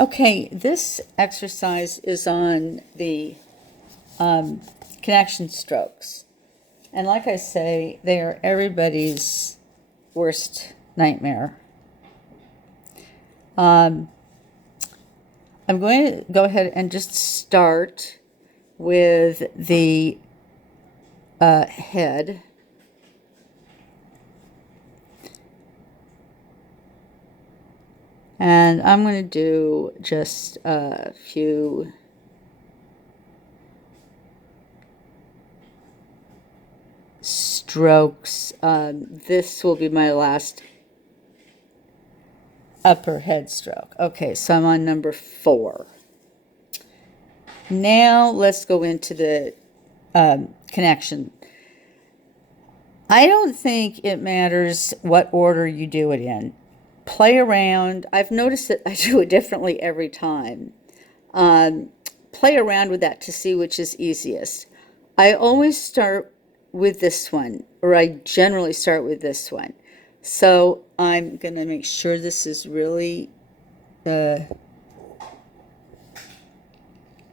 Okay, this exercise is on the connection strokes. And like I say, they are everybody's worst nightmare. I'm going to go ahead and just start with the head. And I'm going to do just a few strokes. This will be my last upper head stroke. Okay, so I'm on number 4. Now let's go into the connection. I don't think it matters what order you do it in. Play around. I've noticed that I do it differently every time. Play around with that to see which is easiest. I always start with this one, or I generally start with this one. So I'm going to make sure this is really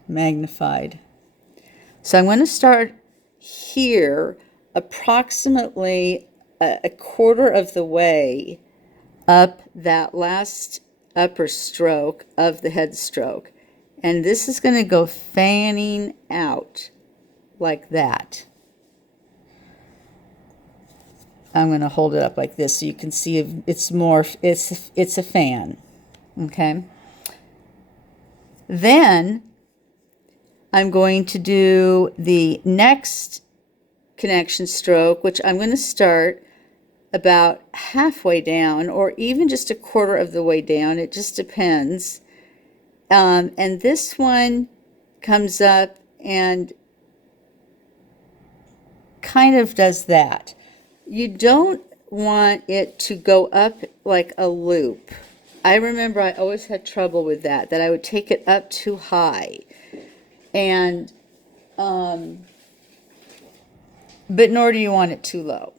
magnified. So I'm going to start here approximately a quarter of the way up that last upper stroke of the head stroke. And this is going to go fanning out like that. I'm going to hold it up like this so you can see it's a fan. Okay. Then I'm going to do the next connection stroke, which I'm going to start about halfway down or even just a quarter of the way down. It just depends. And this one comes up and kind of does that. You don't want it to go up like a loop. I remember I always had trouble with that I would take it up too high. And, but nor do you want it too low.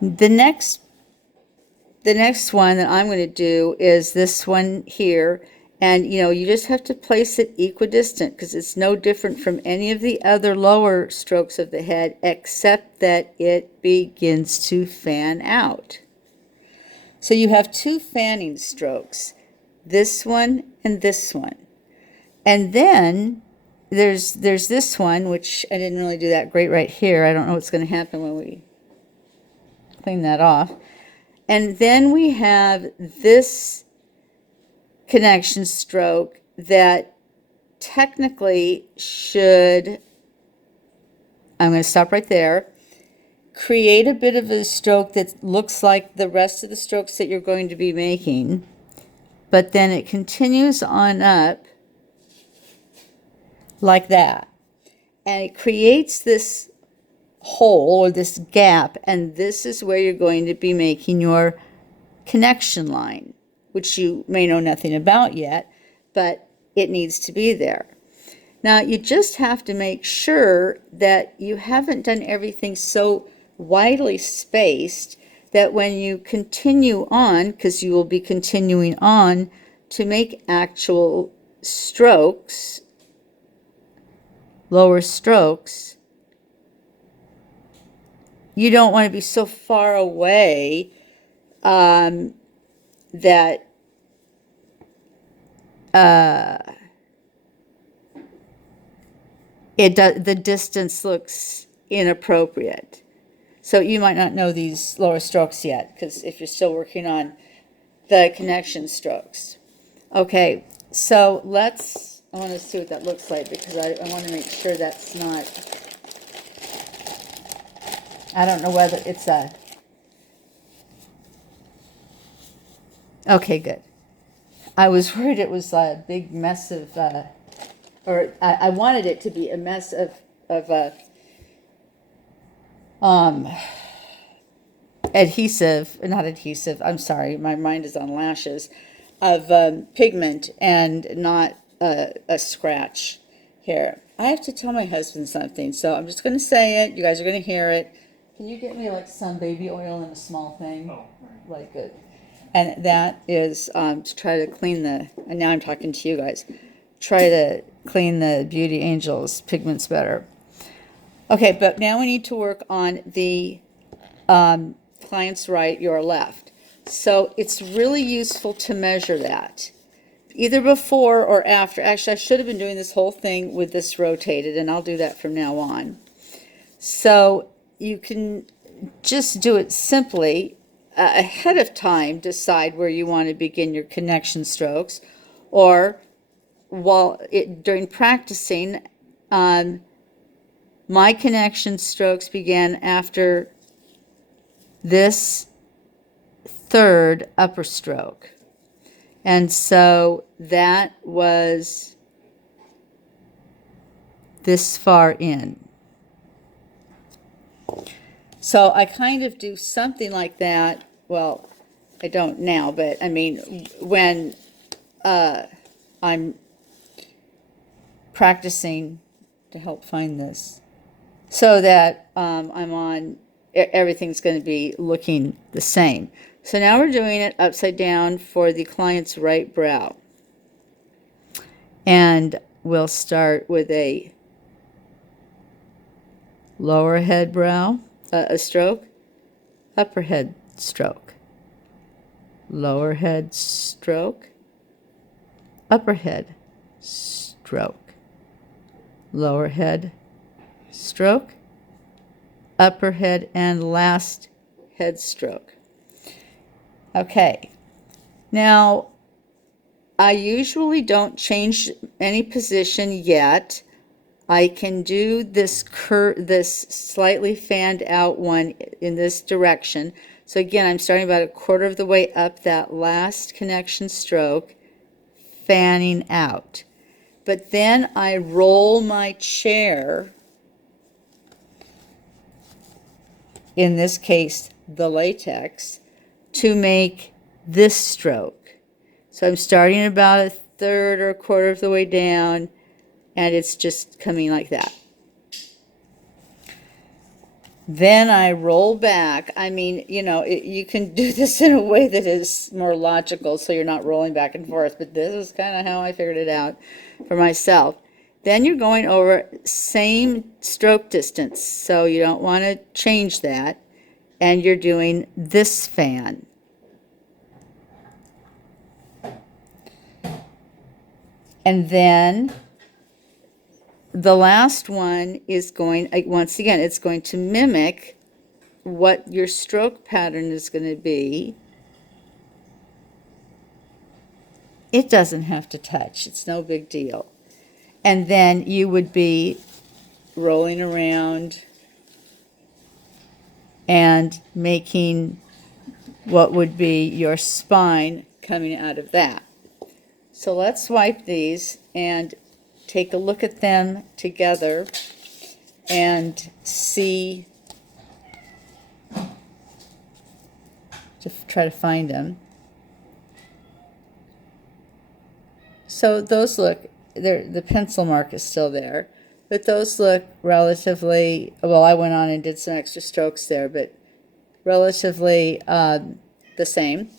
The next one that I'm going to do is this one here. And, you just have to place it equidistant because it's no different from any of the other lower strokes of the head, except that it begins to fan out. So you have 2 fanning strokes, this one and this one. And then there's this one, which I didn't really do that great right here. I don't know what's going to happen when we clean that off. And then we have this connection stroke that technically should, I'm going to stop right there, create a bit of a stroke that looks like the rest of the strokes that you're going to be making, but then it continues on up like that. And it creates this hole or this gap, and this is where you're going to be making your connection line, which you may know nothing about yet, but it needs to be there. Now, you just have to make sure that you haven't done everything so widely spaced that when you continue on, because you will be continuing on to make actual strokes, lower strokes, you don't want to be so far away that the distance looks inappropriate. So you might not know these lower strokes yet, because if you're still working on the connection strokes. Okay, so I want to see what that looks like, because I want to make sure that's not, I don't know whether it's okay, good. I was worried it was a big mess of, or I wanted it to be a mess of not adhesive, I'm sorry, my mind is on lashes, of pigment and not a scratch here. I have to tell my husband something, so I'm just going to say it. You guys are going to hear it. Can you get me like some baby oil in a small thing? Oh, right. Like a And that is to try to clean the, and now I'm talking to you guys, try to clean the Beauty Angels pigments better. Okay, but now we need to work on the client's right, your left. So it's really useful to measure that, either before or after. Actually, I should have been doing this whole thing with this rotated, and I'll do that from now on. So you can just do it simply ahead of time, decide where you want to begin your connection strokes, or during practicing, my connection strokes began after this third upper stroke. And so that was this far in. So I kind of do something like that. Well, I don't now, but I mean, when I'm practicing to help find this, so that everything's going to be looking the same. So now we're doing it upside down for the client's right brow. And we'll start with a lower head brow, a stroke, upper head stroke, lower head stroke, upper head stroke, lower head stroke, upper head, and last head stroke. Okay, now I usually don't change any position yet. I can do this this slightly fanned out one in this direction. So again, I'm starting about a quarter of the way up that last connection stroke, fanning out. But then I roll my chair, in this case the latex, to make this stroke. So I'm starting about a third or a quarter of the way down, and it's just coming like that. Then I roll back. I mean, you know, you can do this in a way that is more logical, so you're not rolling back and forth, but this is kind of how I figured it out for myself. Then you're going over same stroke distance, so you don't want to change that, and you're doing this fan. And then the last one is going, once again, it's going to mimic what your stroke pattern is going to be. It doesn't have to touch. It's no big deal. And then you would be rolling around and making what would be your spine coming out of that. So let's wipe these and take a look at them together and see, to try to find them. So those look, the pencil mark is still there, but those look relatively, well, I went on and did some extra strokes there, but relatively the same.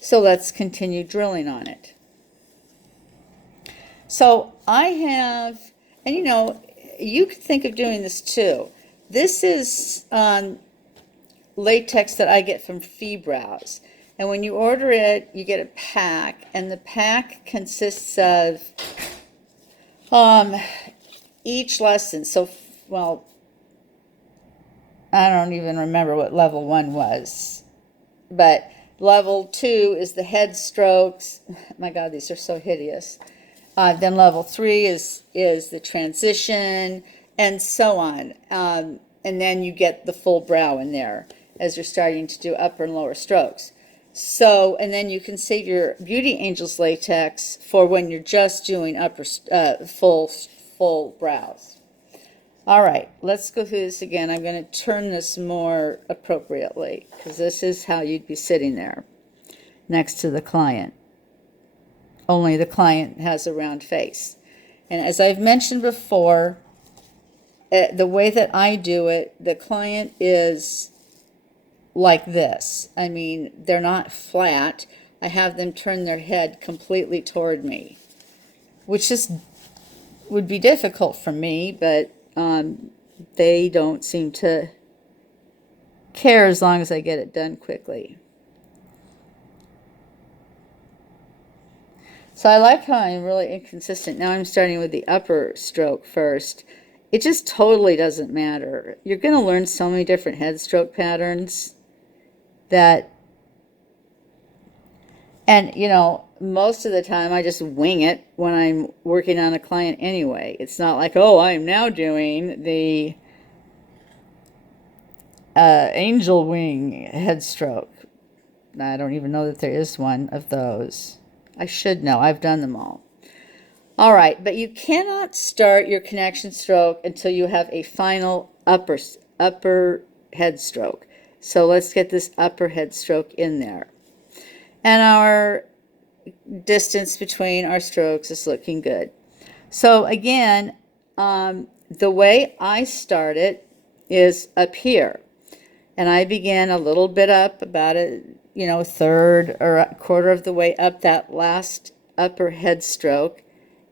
So let's continue drilling on it. So I have, and you know, you could think of doing this too. This is latex that I get from Fee-Brows. And when you order it, you get a pack, and the pack consists of each lesson. So, well, I don't even remember what level 1 was, but level 2 is the head strokes. My God, these are so hideous. Then level 3 is the transition, and so on. And then you get the full brow in there as you're starting to do upper and lower strokes. So, and then you can save your Beauty Angels latex for when you're just doing upper full brows. All right, let's go through this again. I'm going to turn this more appropriately, because this is how you'd be sitting there next to the client. Only the client has a round face. And as I've mentioned before, the way that I do it, the client is like this. I mean, they're not flat, I have them turn their head completely toward me, which would be difficult for me, but they don't seem to care as long as I get it done quickly. So I like how I'm really inconsistent. Now I'm starting with the upper stroke first. It just totally doesn't matter. You're going to learn so many different head stroke patterns that, and you know, most of the time I just wing it when I'm working on a client anyway. It's not like, oh, I'm now doing the angel wing head stroke. I don't even know that there is one of those. I should know. I've done them all. All right, but you cannot start your connection stroke until you have a final upper head stroke. So let's get this upper head stroke in there. And our distance between our strokes is looking good. So again, the way I start it is up here. And I begin a little bit up, about a third or a quarter of the way up that last upper head stroke,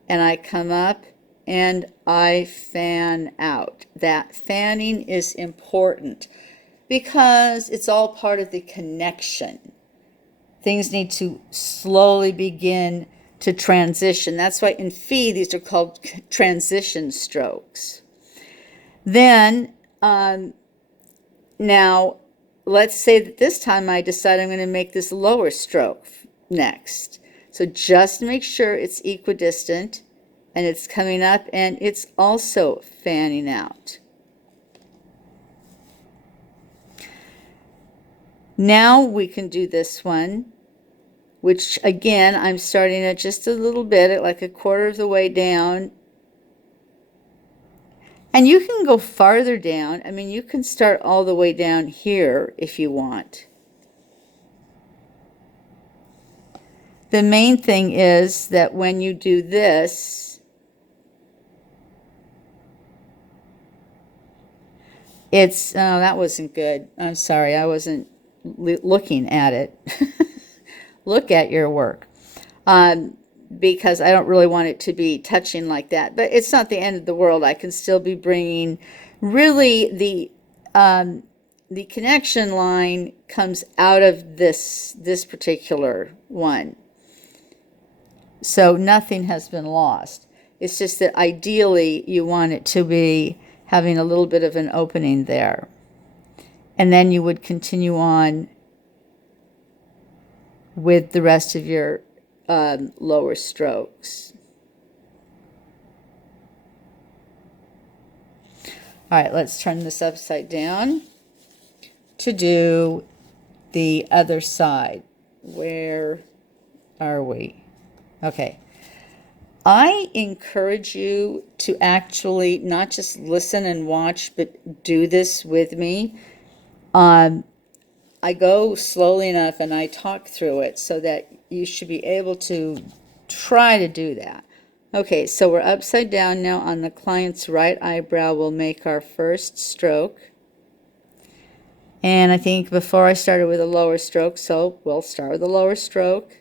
and I come up and I fan out. That fanning is important because it's all part of the connection. Things need to slowly begin to transition. That's why in Phi these are called transition strokes. Then now, let's say that this time I decide I'm going to make this lower stroke next. So just make sure it's equidistant and it's coming up and it's also fanning out. Now we can do this one, which again, I'm starting at just a little bit, at like a quarter of the way down. And you can go farther down. I mean, you can start all the way down here if you want. The main thing is that when you do this, it's, oh, that wasn't good. I'm sorry, I wasn't looking at it. Look at your work. Because I don't really want it to be touching like that. But it's not the end of the world. I can still be bringing, really, the connection line comes out of this particular one. So nothing has been lost. It's just that ideally you want it to be having a little bit of an opening there. And then you would continue on with the rest of your lower strokes. All right, let's turn this upside down to do the other side. Where are we? Okay. I encourage you to actually not just listen and watch, but do this with me. I go slowly enough and I talk through it so that you should be able to try to do that. Okay, so we're upside down now. On the client's right eyebrow, we'll make our first stroke. And I think before I started with a lower stroke, so we'll start with a lower stroke.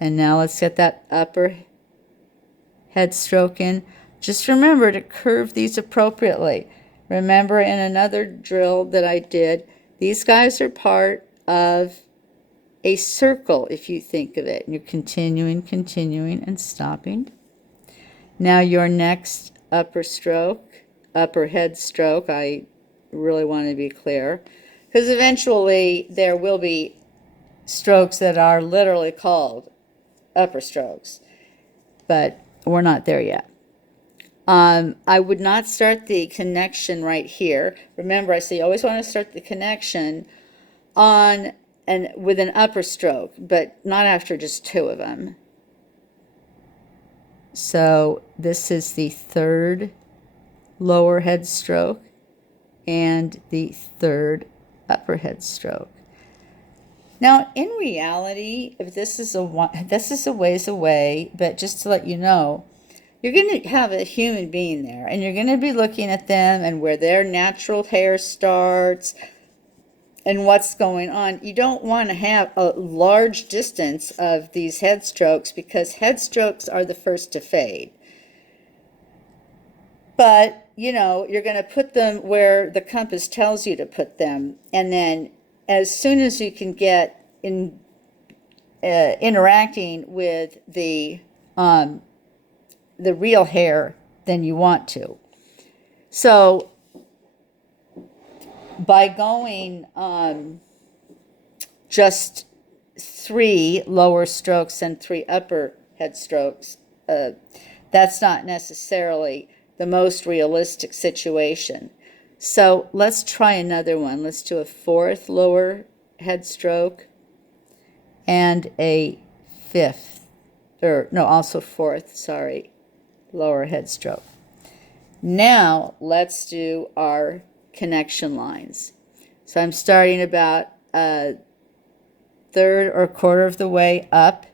And now let's get that upper head stroke in. Just remember to curve these appropriately. Remember in another drill that I did, these guys are part of a circle if you think of it. And you're continuing, and stopping. Now your next upper stroke, upper head stroke, I really want to be clear, because eventually there will be strokes that are literally called upper strokes, but we're not there yet. I would not start the connection right here. Remember, I say you always want to start the connection on with an upper stroke, but not after just two of them. So this is the third lower head stroke and the third upper head stroke. Now, in reality, if this is a ways away, but just to let you know, you're going to have a human being there, and you're going to be looking at them and where their natural hair starts, and what's going on. You don't want to have a large distance of these head strokes because head strokes are the first to fade. But, you know, you're going to put them where the compass tells you to put them. And then as soon as you can get in interacting with the real hair, then you want to. So by going just 3 lower strokes and 3 upper head strokes, that's not necessarily the most realistic situation. So let's try another one. Let's do a 4th lower head stroke and a 5th, or no, also 4th, sorry, lower head stroke. Now let's do our connection lines. So I'm starting about a third or quarter of the way up,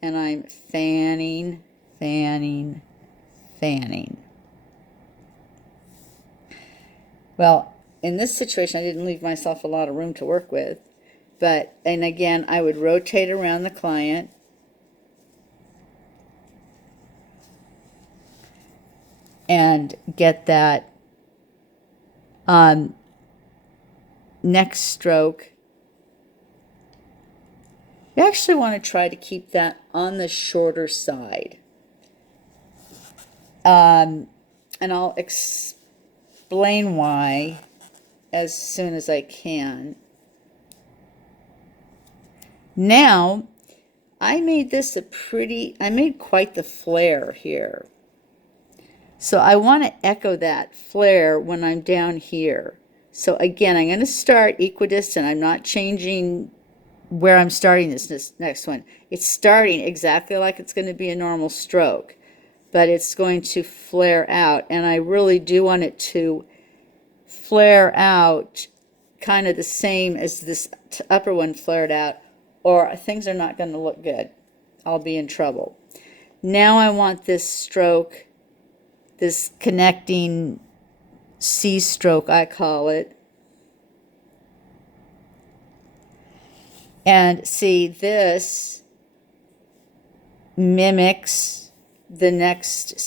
and I'm fanning, fanning, fanning. Well, in this situation, I didn't leave myself a lot of room to work with, but, and again, I would rotate around the client, and get that next stroke. You actually want to try to keep that on the shorter side. And I'll explain why as soon as I can. Now, I made quite the flare here. So I want to echo that flare when I'm down here. So again, I'm going to start equidistant. I'm not changing where I'm starting this next one. It's starting exactly like it's going to be a normal stroke, but it's going to flare out. And I really do want it to flare out kind of the same as this upper one flared out, or things are not going to look good. I'll be in trouble. Now I want this stroke, this connecting C stroke, I call it. And see, this mimics the next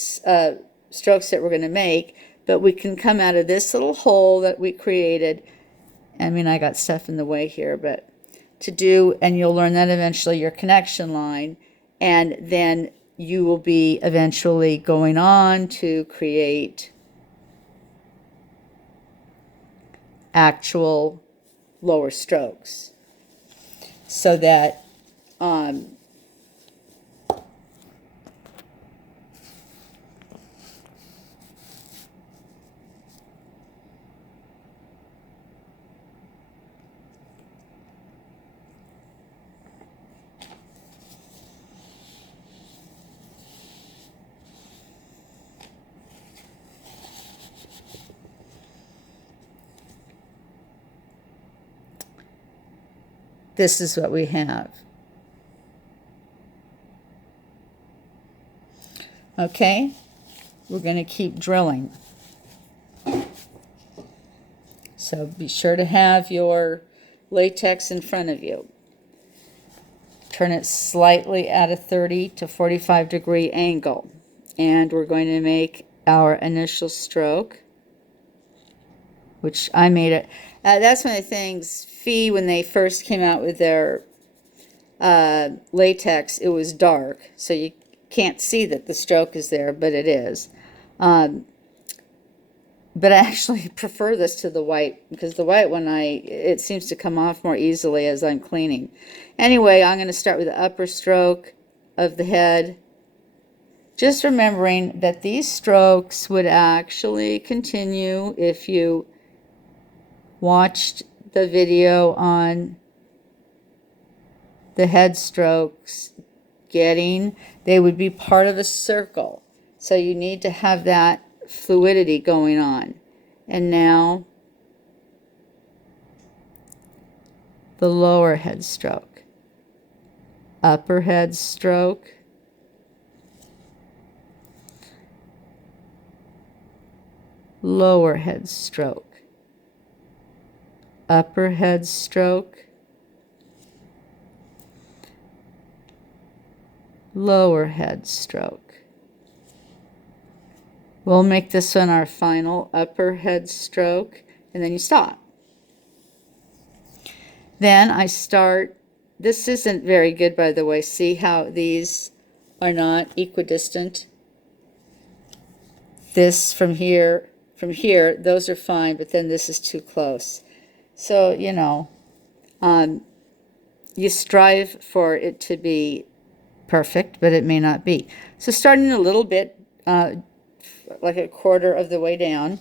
strokes that we're going to make, but we can come out of this little hole that we created. I mean, I got stuff in the way here, but to do, and you'll learn that eventually, your connection line, and then you will be eventually going on to create actual lower strokes, so that this is what we have. Okay, we're going to keep drilling. So be sure to have your latex in front of you. Turn it slightly at a 30 to 45 degree angle. And we're going to make our initial stroke, which I made it. That's one of the things, Fee, when they first came out with their latex, it was dark, so you can't see that the stroke is there, but it is. But I actually prefer this to the white, because the white one, it seems to come off more easily as I'm cleaning. Anyway, I'm going to start with the upper stroke of the head. Just remembering that these strokes would actually continue if you watched the video on the head strokes they would be part of a circle. So you need to have that fluidity going on. And now the lower head stroke, upper head stroke, lower head stroke, upper head stroke, lower head stroke. We'll make this one our final upper head stroke, and then you stop. Then I start, this isn't very good, by the way. See how these are not equidistant? This from here, those are fine, but then this is too close. So, you know, you strive for it to be perfect, but it may not be. So starting a little bit, like a quarter of the way down,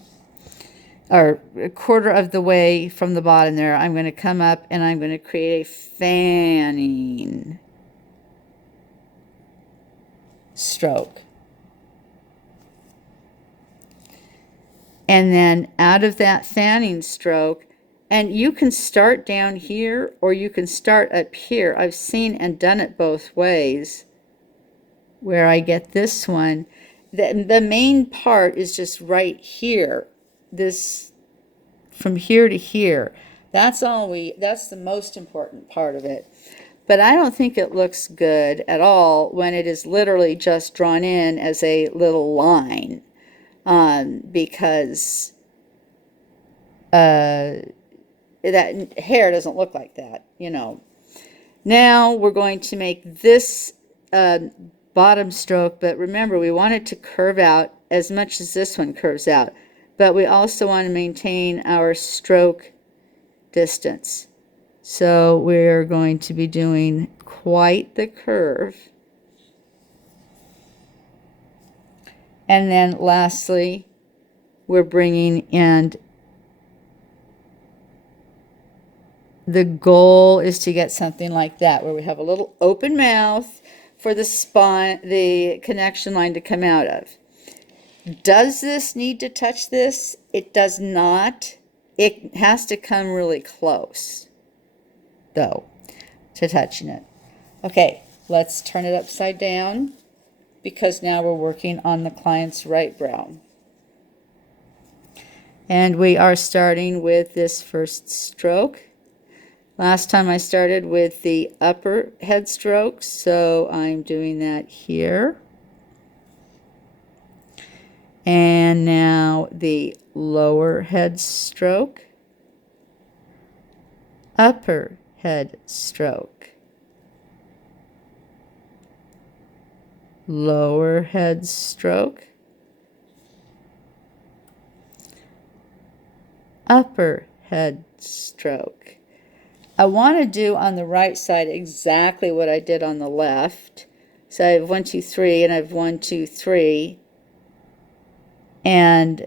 or a quarter of the way from the bottom there, I'm going to come up and I'm going to create a fanning stroke. And then out of that fanning stroke, and you can start down here or you can start up here. I've seen and done it both ways where I get this one. The main part is just right here. This from here to here. That's the most important part of it. But I don't think it looks good at all when it is literally just drawn in as a little line. Because that hair doesn't look like that, you know. Now we're going to make this bottom stroke, but remember we want it to curve out as much as this one curves out, but we also want to maintain our stroke distance. So we're going to be doing quite the curve. And then lastly, we're bringing in, the goal is to get something like that, where we have a little open mouth for the spine, the connection line to come out of. Does this need to touch this? It does not. It has to come really close, though, to touching it. Okay, let's turn it upside down, because now we're working on the client's right brow. And we are starting with this first stroke. Last time I started with the upper head stroke, so I'm doing that here. And now the lower head stroke, upper head stroke, lower head stroke, upper head stroke. I want to do on the right side exactly what I did on the left. So I have 1, 2, 3, and I have 1, 2, 3, and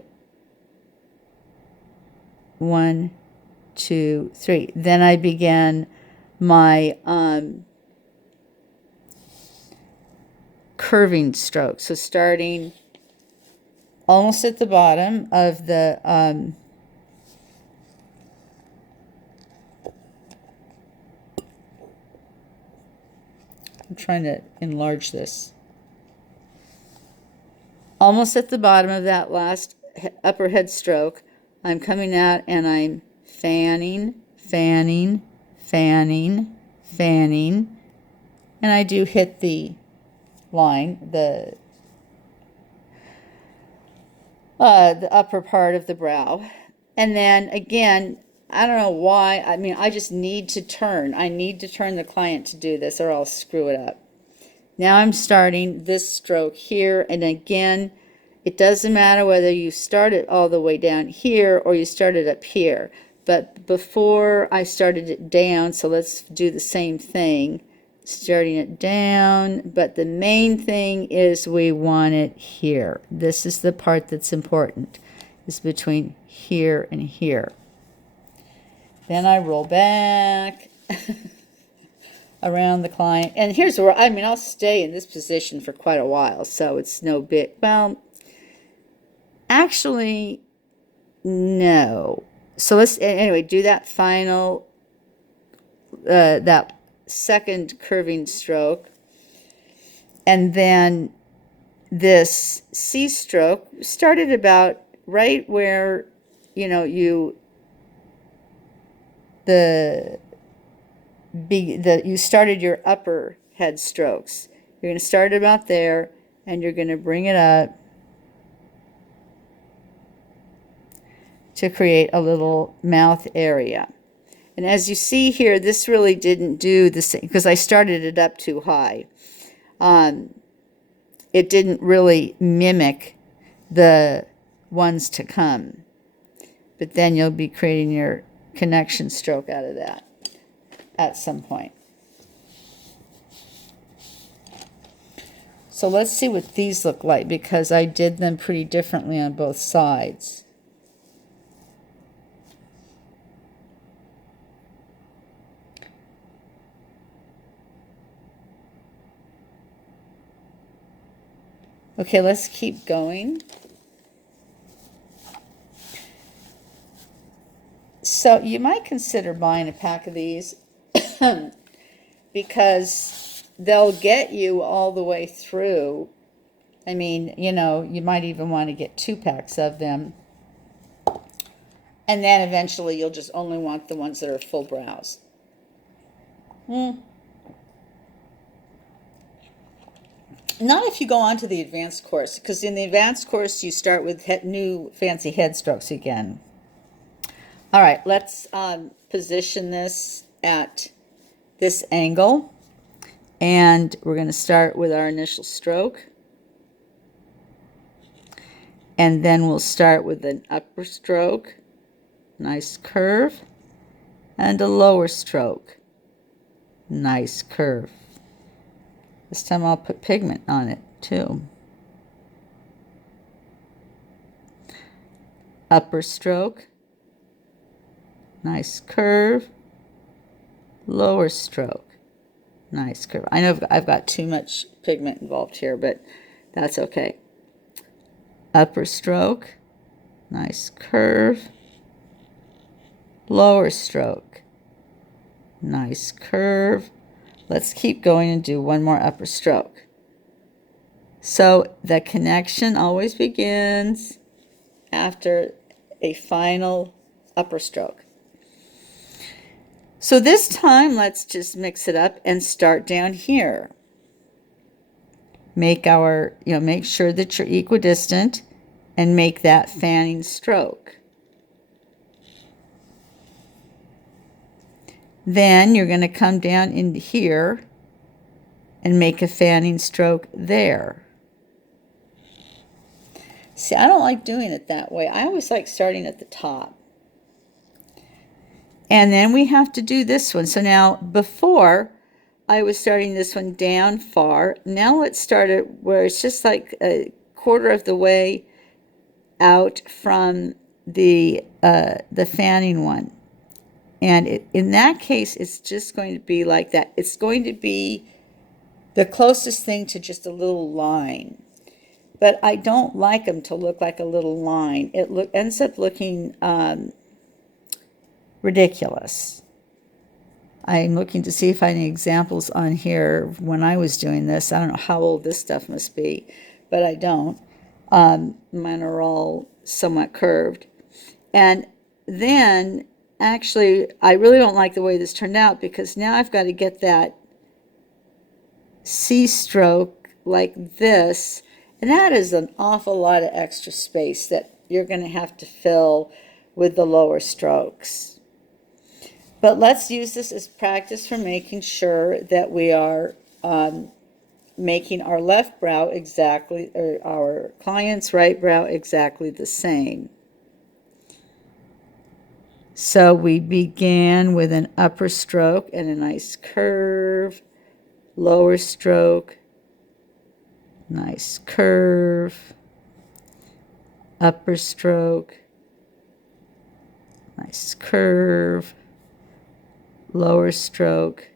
1, 2, 3. Then I began my curving stroke. So starting almost at the bottom of the I'm trying to enlarge this. Almost at the bottom of that last upper head stroke, I'm coming out and I'm fanning, fanning, fanning, fanning, and I do hit the line, the upper part of the brow. And then again, I don't know why, I mean, I just need to turn. I need to turn the client to do this or I'll screw it up. Now I'm starting this stroke here, and again, it doesn't matter whether you start it all the way down here or you start it up here. But before I started it down, so let's do the same thing, starting it down, but the main thing is we want it here. This is the part that's important, is between here and here. Then I roll back around the client. And here's where, I mean, I'll stay in this position for quite a while, so it's no big, well, actually, no. So let's, anyway, do that final, that second curving stroke. And then this C stroke started about right where, you know, you the you started your upper head strokes. You're going to start about there, and you're going to bring it up to create a little mouth area. And as you see here, this really didn't do the same because I started it up too high. It didn't really mimic the ones to come. But then you'll be creating your connection stroke out of that at some point. So let's see what these look like because I did them pretty differently on both sides. Okay, let's keep going. So you might consider buying a pack of these because they'll get you all the way through. I mean, you know, you might even want to get 2 packs of them. And then eventually you'll just only want the ones that are full brows. Not if you go on to the advanced course, because in the advanced course you start with new fancy head strokes again. All right, let's position this at this angle, and we're going to start with our initial stroke, and then we'll start with an upper stroke, nice curve, and a lower stroke, nice curve. This time I'll put pigment on it too. Upper stroke, nice curve, lower stroke, nice curve. I know I've got too much pigment involved here, but that's okay. Upper stroke, nice curve, lower stroke, nice curve. Let's keep going and do one more upper stroke. So the connection always begins after a final upper stroke. So this time, let's just mix it up and start down here. Make make sure that you're equidistant and make that fanning stroke. Then you're going to come down into here and make a fanning stroke there. See, I don't like doing it that way. I always like starting at the top. And then we have to do this one. So now, before I was starting this one down far. Now let's start it where it's just like a quarter of the way out from the fanning one. And in that case, it's just going to be like that. It's going to be the closest thing to just a little line. But I don't like them to look like a little line. It ends up looking ridiculous. I'm looking to see if I have any examples on here when I was doing this. I don't know how old this stuff must be, but I don't. Mine are all somewhat curved. And then, actually, I really don't like the way this turned out because now I've got to get that C stroke like this. And that is an awful lot of extra space that you're going to have to fill with the lower strokes. But let's use this as practice for making sure that we are making our left brow exactly, or our client's right brow exactly the same. So we began with an upper stroke and a nice curve, lower stroke, nice curve, upper stroke, nice curve, lower stroke,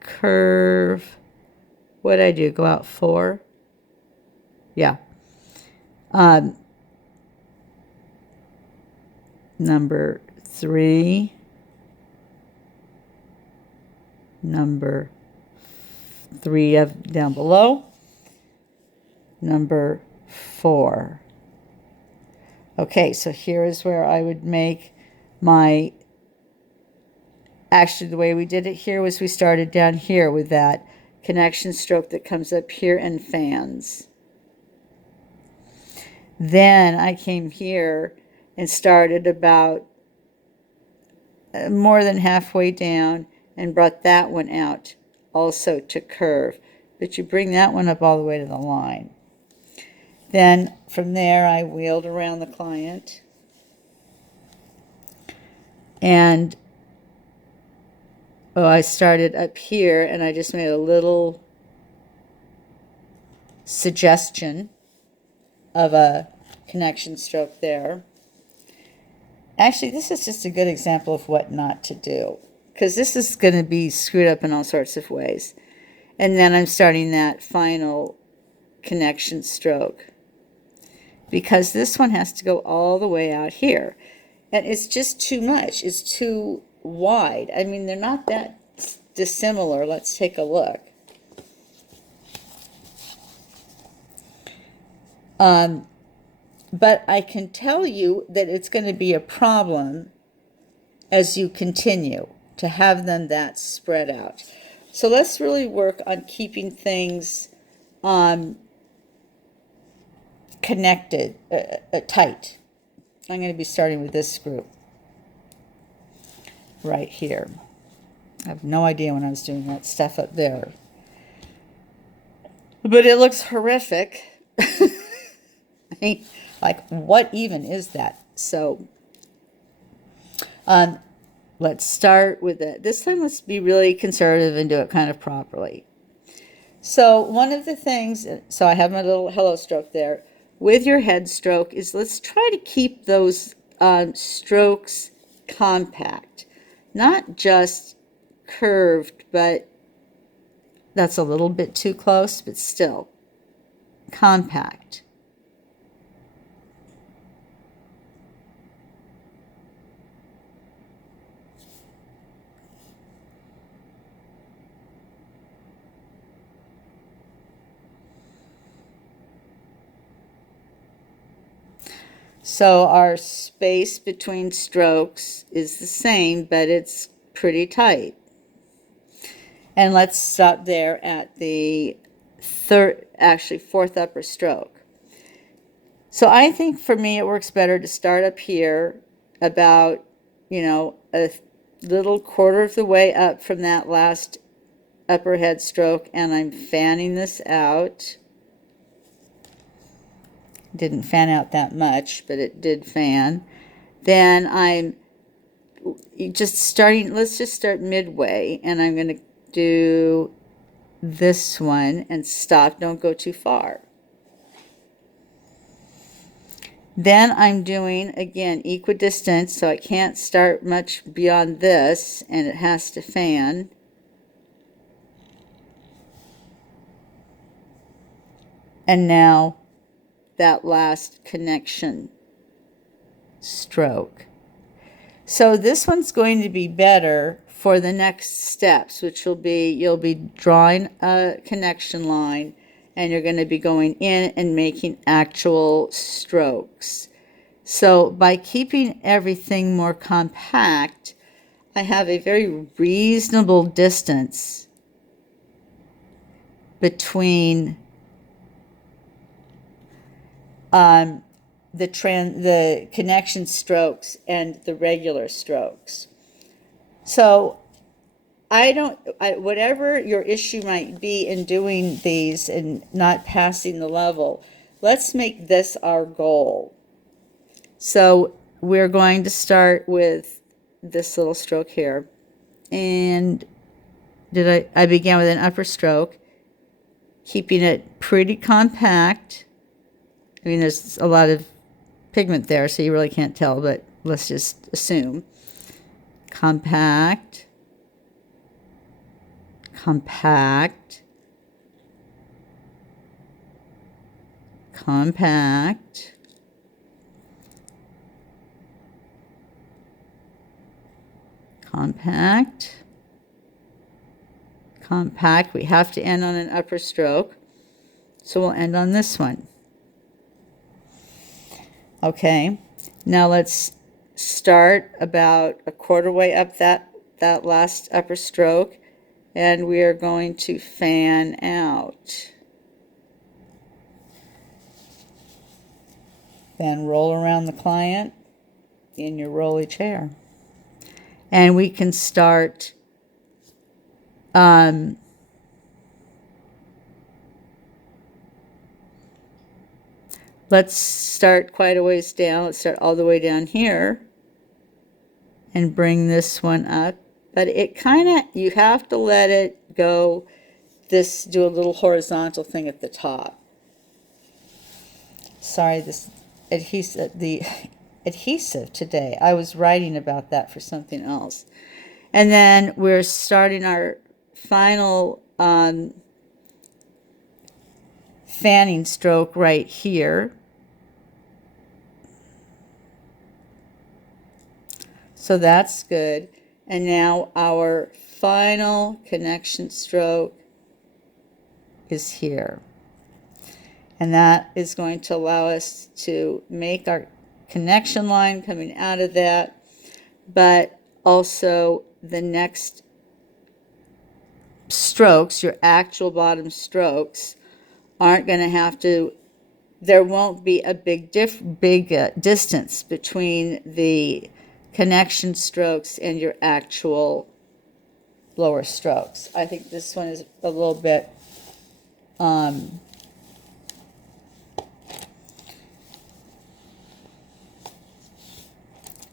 curve. What did I do? Go out 4? Yeah. Number 3, number 3 of down below, number 4. Okay, so here is where I would make Actually, the way we did it here was we started down here with that connection stroke that comes up here and fans. Then I came here and started about more than halfway down and brought that one out also to curve. But you bring that one up all the way to the line. Then from there I wheeled around the client and I started up here and I just made a little suggestion of a connection stroke there. Actually, this is just a good example of what not to do, because this is going to be screwed up in all sorts of ways. And then I'm starting that final connection stroke, because this one has to go all the way out here. And it's just too much. It's too wide. I mean, they're not that dissimilar. Let's take a look. But I can tell you that it's going to be a problem as you continue to have them that spread out. So let's really work on keeping things connected, tight. I'm going to be starting with this group right here. I have no idea when I was doing that stuff up there. But it looks horrific. I mean, like, what even is that? So let's start with it. This time, let's be really conservative and do it kind of properly. So one of the things, so I have my little hello stroke there. With your head stroke is, let's try to keep those strokes compact. Not just curved, but that's a little bit too close, but still compact. So our space between strokes is the same, but it's pretty tight. And let's stop there at the fourth upper stroke. So I think for me it works better to start up here about, a little quarter of the way up from that last upper head stroke, and I'm fanning this out. Didn't fan out that much, but it did fan. Then I'm just starting, let's just start midway, and I'm going to do this one and stop. Don't go too far. Then I'm doing, again, equidistant, so I can't start much beyond this, and it has to fan. And now that last connection stroke. So this one's going to be better for the next steps, which will be, you'll be drawing a connection line and you're going to be going in and making actual strokes. So by keeping everything more compact, I have a very reasonable distance between the connection strokes and the regular strokes. So whatever your issue might be in doing these and not passing the level, let's make this our goal. So we're going to start with this little stroke here. And I began with an upper stroke, keeping it pretty compact. I mean, there's a lot of pigment there, so you really can't tell, but let's just assume. Compact, compact, compact, compact, compact. We have to end on an upper stroke, so we'll end on this one. Okay, now let's start about a quarter way up that last upper stroke, and we are going to fan out. Then roll around the client in your rolly chair. And we can start let's start quite a ways down. Let's start all the way down here and bring this one up. But it kind of, you have to let it go, do a little horizontal thing at the top. Sorry, the adhesive today. I was writing about that for something else. And then we're starting our final fanning stroke right here. So that's good. And now our final connection stroke is here. And that is going to allow us to make our connection line coming out of that, but also the next strokes, your actual bottom strokes, aren't going to have to, there won't be a big distance between the connection strokes and your actual lower strokes. I think this one is a little bit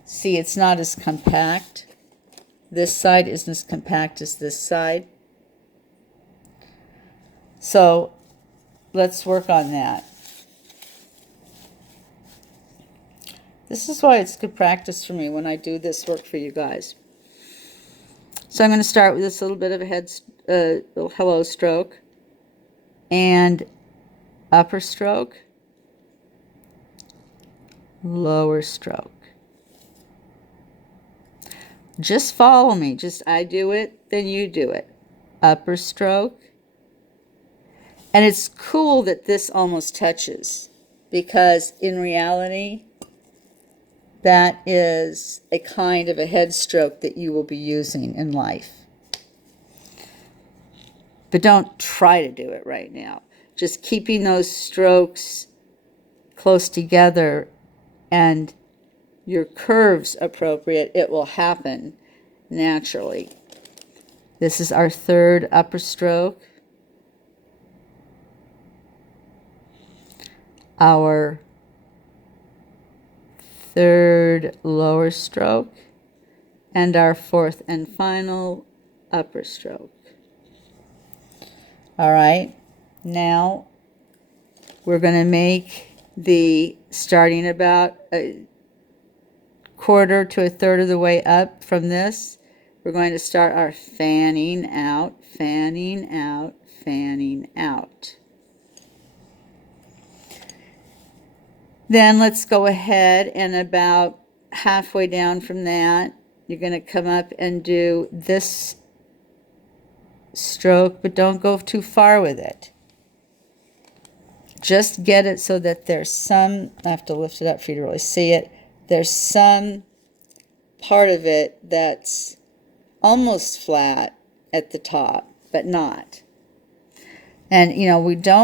see, it's not as compact. This side isn't as compact as this side. So let's work on that. This is why it's good practice for me when I do this work for you guys. So I'm going to start with this little bit of a little hello stroke and upper stroke, lower stroke. Just follow me. Just I do it, then you do it. Upper stroke. And it's cool that this almost touches, because in reality, that is a kind of a head stroke that you will be using in life. But don't try to do it right now. Just keeping those strokes close together and your curves appropriate, it will happen naturally. This is our third upper stroke. Our third lower stroke, and our fourth and final upper stroke. All right, now we're going to make the, starting about a quarter to a third of the way up from this, we're going to start our fanning out, fanning out, fanning out. Then let's go ahead, and about halfway down from that, you're going to come up and do this stroke, but don't go too far with it. Just get it so that there's some, I have to lift it up for you to really see it, there's some part of it that's almost flat at the top, but not. And, you know, we don't